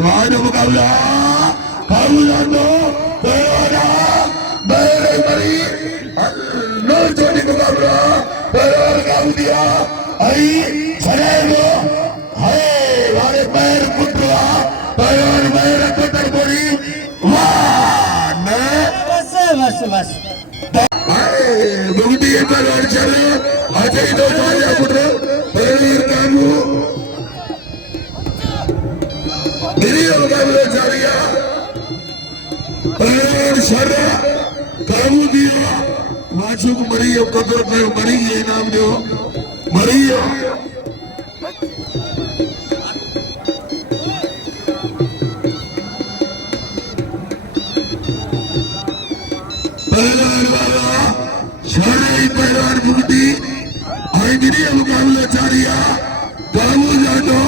वाद मुकाबला काबू जानो पहलवाना मेरे मरी नो जोड़ी मुकाबला पहलवान काबू दिया आई सरेगो हाय वाले पैर कुटवा पहलवान मेरे कटर बोली वाह ने बस बस बस मुगदी ये पहलवान चले अजय दो साया पुत्र पहलवान काबू मेरी मुकाबला जारिया पहलवान शर्रा काबू दिया माचुक मरियो कदर पे मरी ये नाम दो मरियो पहलवान बाबा शर्रा पहलवान मुगदी आई मेरी मुकाबला जारिया काबू जानो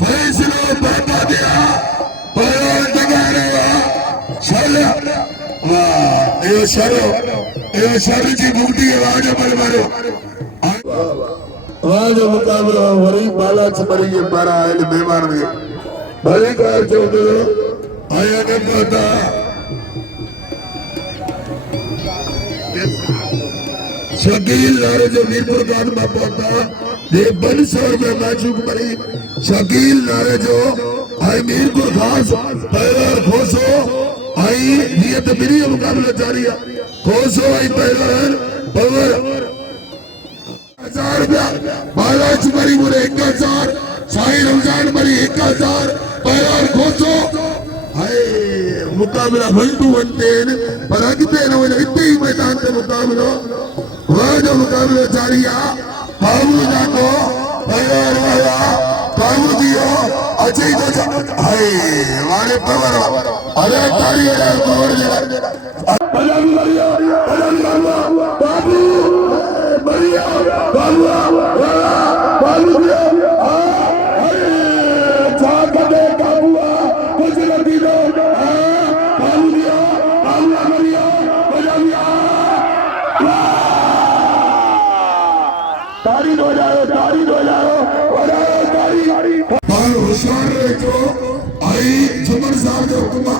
फैसलो बता दिया पहलवान टकारे शरो जी बूटी आवाज पर मारो आवाज मुकाबला वरी बाला चमरी के बारा आयल मेहमान के भले कार चौदह आया न पता शकील नारे जो मीरपुर गान में पहुंचा ये 200 में माचुक मरी शकील नारे जो आई मीरपुर खास पहलवान खोसो आई नियत मेरी मुकाबला जारी है खोसो आई पहलवान पवर 1000 रुपया बालाच मरी मुरे 1000 शाही रमजान मरी 1000 पहलवान खोसो आई मुकाबला भंटू बनते पर अगते न इतने ही मैदान से मुकाबला वाद मुकाबला जारी है काबू जानो पहलवान वाला काबू दियो अजय तो हाय वाले पवर अरे तारी अरे पवर पहलवान मरिया बाबू मरिया बाबू बाबू दियो अरे चाक दे काबू कुछ लगी दो बाबू दियो बाबू मरिया पहलवान तारी दो जाओ तारी और होशियार जो आई झुमर साहब जो हुक्मा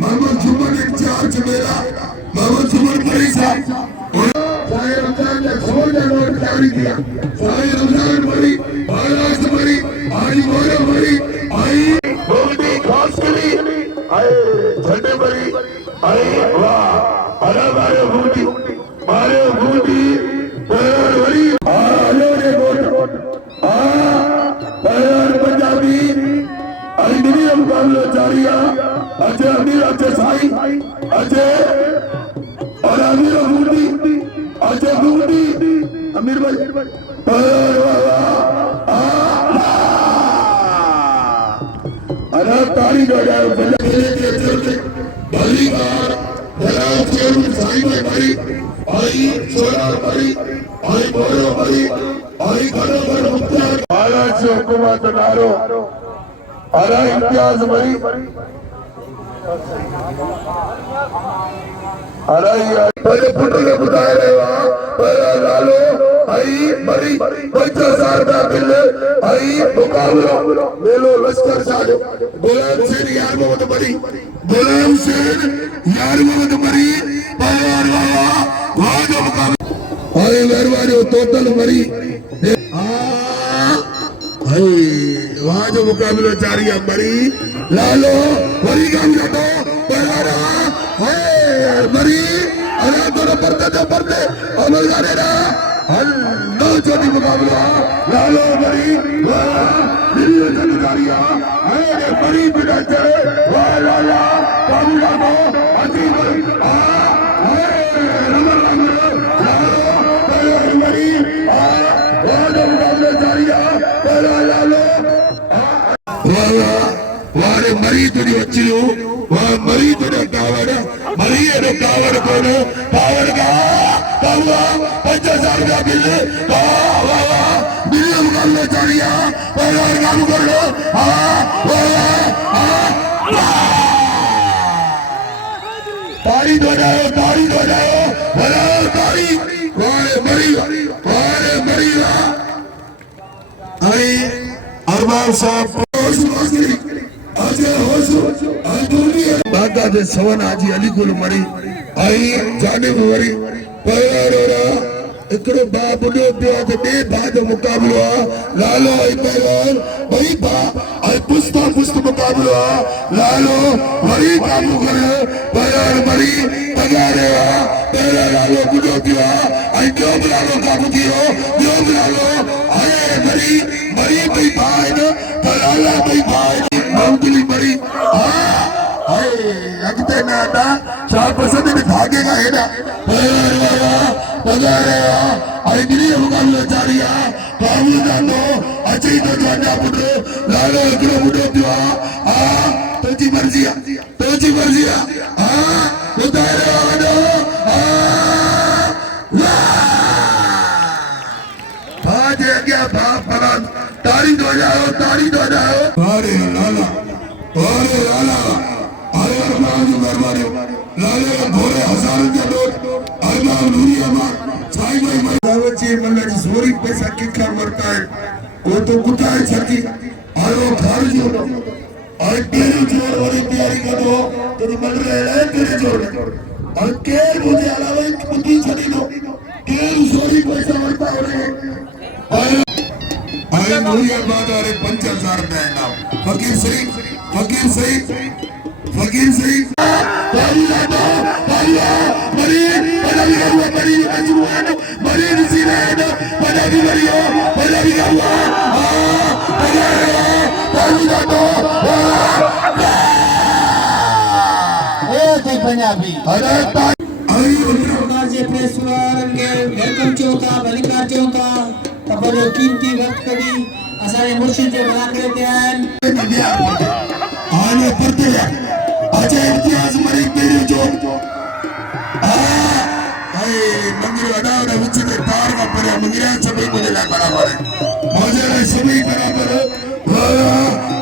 मोहम्मद झुमर इंचार्ज मेरा मोहम्मद झुमर मरी साहब साहिब रमजान ने खोल का नोट जारी किया साहिब रमजान मरी बालास मरी आई मोरे मरी आई गोल्डी खास कली आई झंडे मरी आई वाह अरे मारे बूटी मरी आलो रे गोट पंजाबी अमीरी मुकाबला जारिया अजय अमीर अजय साई अजय और अमीर बूटी अजय बूटी अमीर भाई अरे ताली जो जाए भली बार साई में मरी आई सोना मरी आई बोलो मरी आई घरों घर मुख्तार बालाच हुकूमत नारो अरे इम्तियाज मरी अरे पहले फुटो के बताए रहे वहाँ पहले लालो आई मरी 50,000 रुपया बिल्ले आई मुकाबला मेलो लश्कर साजो गुलाम शेर यार मोहम्मद मरी गुलाम शेर यार मोहम्मद मरी पहलवान वाला वहाँ जो मुकाबला आई मेहरबानी टोटल मरी वहाँ जो मुकाबला जारी है मरी लालो मरी काम जातो पहला मरी अरे दोनों परते अमल जाने रहा नो छोटी मुकाबला लालो मरी जारिया मरी बिना चले वाह लाला काबू जातो अजीब వారి మరీతుడి వచ్చి మరీతుడి కావడ మరీడు కావడ కోను కావడగా కావా 50,000 का बिल बिल मुकाबले जारिया पहलवान काम कर लो ताड़ी दो जाओ ताड़ी मरी जवाब साहब बागा दे सवन आजी अली कुल मरी आई जाने मरी पहला इकड़ो बाप बुढ़ो पियो ते बे भा जो मुकाबलो आ लालो आई पहलवान भाई भा आई पुस्ता पुस्त मुकाबलो आ लालो वरी काबू करे पहलवान मरी पगारे आ पहला लालो बुढ़ो पियो आई जो लालो काबू कियो जो लालो आए मरी मरी भाई भाई न पहला भाई भाई मौतली मरी हाय लगते ना था चार परसेंट में भागेगा है ना पगारे आई गिरी मुकाबला जारिया काबू जानो अच्छी तो जाना बुढ़ो लालो इकड़ो बुढ़ो पियो तोजी मर्जी उतारे आनो भाजे क्या बाप भगवान तारी दो जाओ अरे लाला अरे अरमान मरमारे लाले भोरे हजार के नोट अरमान नूरिया मार छाई भाई दावची मल्लरी सोरी पैसा कितना मरता है वो तो कुत्ता है छकी और वो खारजी हो और तेरी जोड़ वाली तैयारी करो तो मल रहे हैं तेरी जोड़ और केर मुझे अलावा कुत्ती छड़ी दो केर सोरी पैसा मरता हो रहे आए नूरिया बात आ रहे 5000 देना फकीर सही तारी लाडो तारिया मरी पनावी हुआ मरी अजवान मरी नसीरान पनावी मरियो पनावी हुआ तारी लाडो ए ते पंजाबी अरे सरकार जे प्रेसवारन के वेलकम चौथा बलिकार चौथा तबरो कीमती वक्त कदी असारे मुर्शिद जे बना करे ध्यान आने पड़ते हैं अच्छा इम्तियाज मरी मेरी जो मंगिर अडावड़ा विच में तार का पड़े मंगिरा सभी मुझे लग बराबर है मुझे सभी बराबर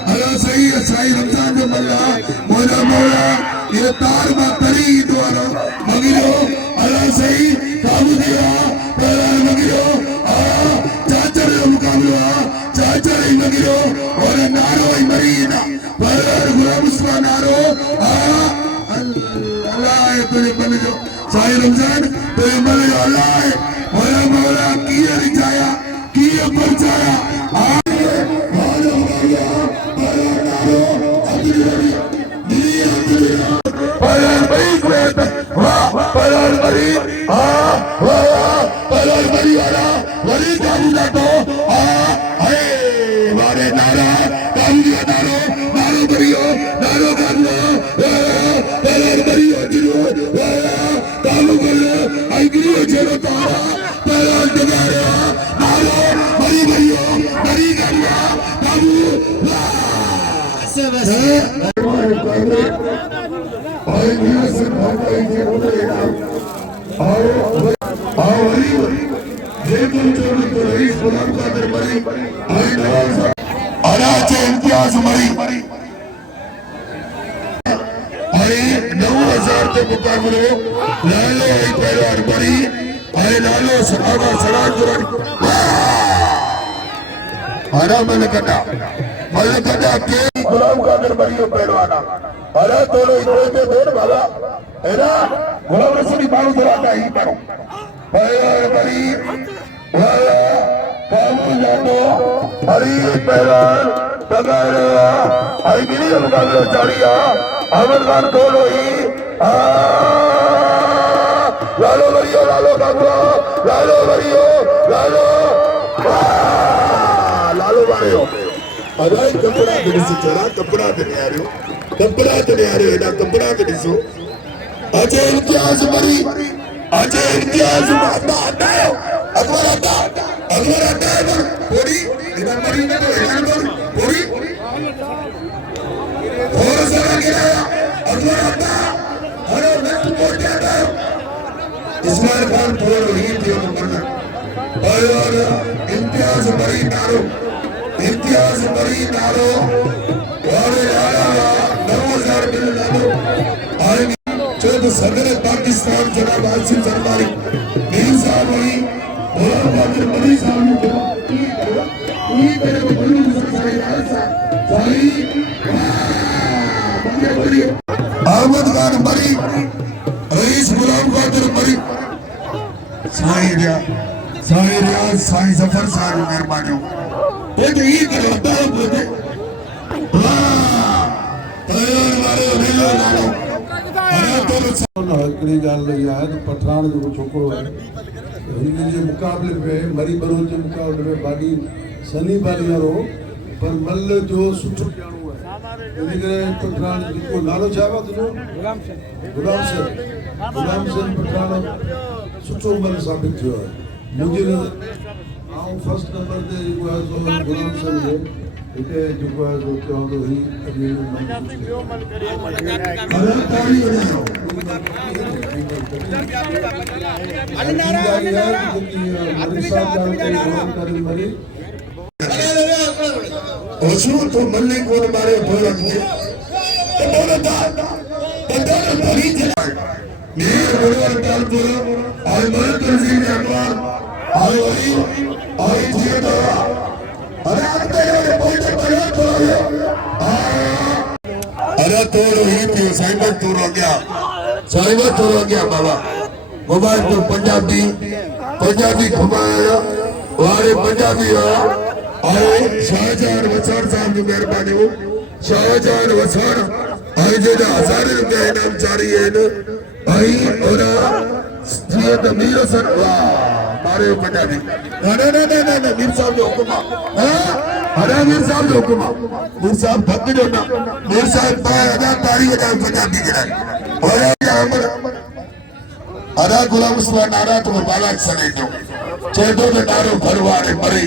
अल्लाह सही सही रमजान जो मल्ला मौला ये तार का तरी द्वारा मंगिरो अल्लाह सही काबू दिया पहला मंगिरो चाचा ने मुकाबला चाचा ने मंगिरो और नारो ही मरीना पहला गुलाम उस्मान नारो अल्लाह तुझे बन जो साई रमजान तुझे बन जो अल्लाह मौला किया रिचाया किया परचाया इम्तियाज मरी अरे 9000 के मुकाबले लालो पहलवान मरी अरे लालो सहाबा सराज हरा मन कटा के गुलाम कादिर मरी पहलवाना अरे तोलो इतने में देर भागा है ना गुलाम रसूली बाणु दुराता ही मारो पहलवान मरी वाला काबू जानो हरी पहलवान पगारेगा आई गिरी मुकाबला जारिया अहमद खान तोलो ही लालो मरियो लालो काबू लालो मरियो लालो मारियो अरे कपड़ा दिसो चला कपड़ा दे आ रहे हो एडा कपड़ा दे दिसो अजय इम्तियाज मरी अजय इम्तियाज हटाओ अकबर हटा थोड़ी इधर मरी ने तो इधर थोड़ी और जरा गिराया अकबर हटा अरे नेक्स्ट बोर्ड क्या था इस्माइल खान थोड़ा ही दियो करना और इम्तियाज मरी नारो और आया 9000 मिल नारो आएंगे जो सदर पाकिस्तान जनाब आसिफ जरदारी मीर साहब हुई और बादल मरी साहब ने ये करो ये तेरे को बड़ी मुश्किल से साईं रियाज साईं जफर साहब मेहरबानी ये तो ये करता है बोले वाह तैयार वाले रेलो लालो अरे तो हिकिड़ी ॻाल्हि इहा आहे त पठाण जेको छोकिरो आहे हिन जे मुक़ाबले में मरी बरोज जे मुक़ाबले में बाॾी सनी बाली वारो पर मल जो सुठो ॼाणो आहे इन करे पठाण जेको नालो छा आहे तुंहिंजो गुलाम सेन पठाण सुठो मल साबित थियो आहे मुंहिंजी नज़र ऐं फर्स्ट नंबर ते जेको आहे सो गुलाम सेन जे हिते जेको आहे सो चवंदो ही अरे ताली वजाओ ओशो तो मल्ले को मारे बोलत ने तो बोलता बंदा भरी जला ये बोलर डाल पूरा और मल तंजीम अकबर और वही और ये तो अरे आप तेरे बोलते बोलो अरे तोड़ ही पियो साइबर तोड़ हो गया बाबा मोबाइल तो पंजाबी घुमाया वारे पंजाबी और शाहजहान वसार साहब की मेहरबानी हो शाहजहान वसार आई जेड़ा 1000 रुपया इनाम जारी है न आई और ये तो मीर हसन वाह मारे पंजाबी ना मीर साहब जो हुक्म हां अरे मीर साहब जो हुक्म मीर साहब भक्त जो ना मीर साहब पाए अदा तारी अदा पंजाबी जरा और अमर अदा गुलाम उस्मान नारा तो बाला सने जो चेदो तो नारो भरवाड़े मरी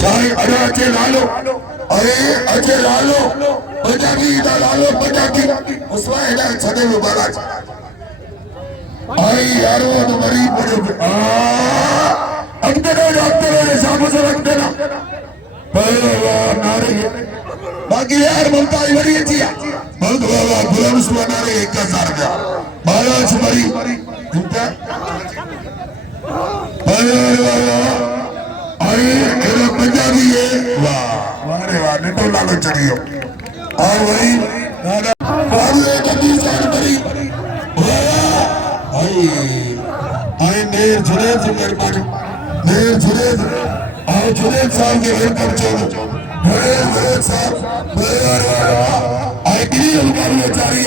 साईं अरे अचे लालो पंजाबी दा लालो पंजाबी उस्मान एदा छदे में बाला आई यारो तो मरी पड़ो अगदे शाम से अगदे नारे बाकी यार मुमताज बड़ी अच्छी है बहुत बाबा गुलाम उस्मान नारे 1000 रुपया बाला मरी इनका अरे पंजाबी है वाह वारे वाह नेटो लालो चढ़ियो और वही बाबू कबीर साहब मरी आई मेर जुनेद मेहरबानी मेर जुनेद और जुनेद साहब के वेलकम चलो जुनेद साहब बयार वाला आई गिरी उमर जारी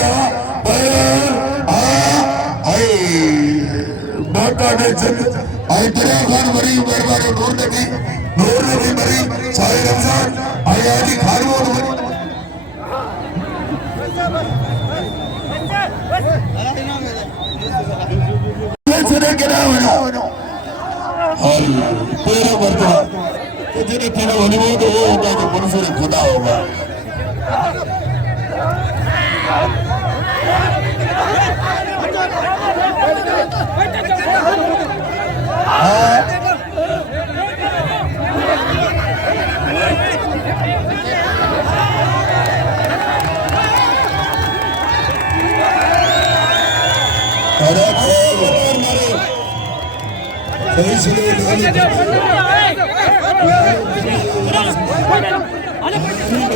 आई बाका ने जन आई दरिया खान मरी मेहरबानी नूर नबी मरी साईं रमजान आई आदि खानों मरी चले के ना होना और तेरा मर्दा तो जिन्हें तेरा होने वो तो वो होगा जो पुरुषों ने खुदा होगा अरे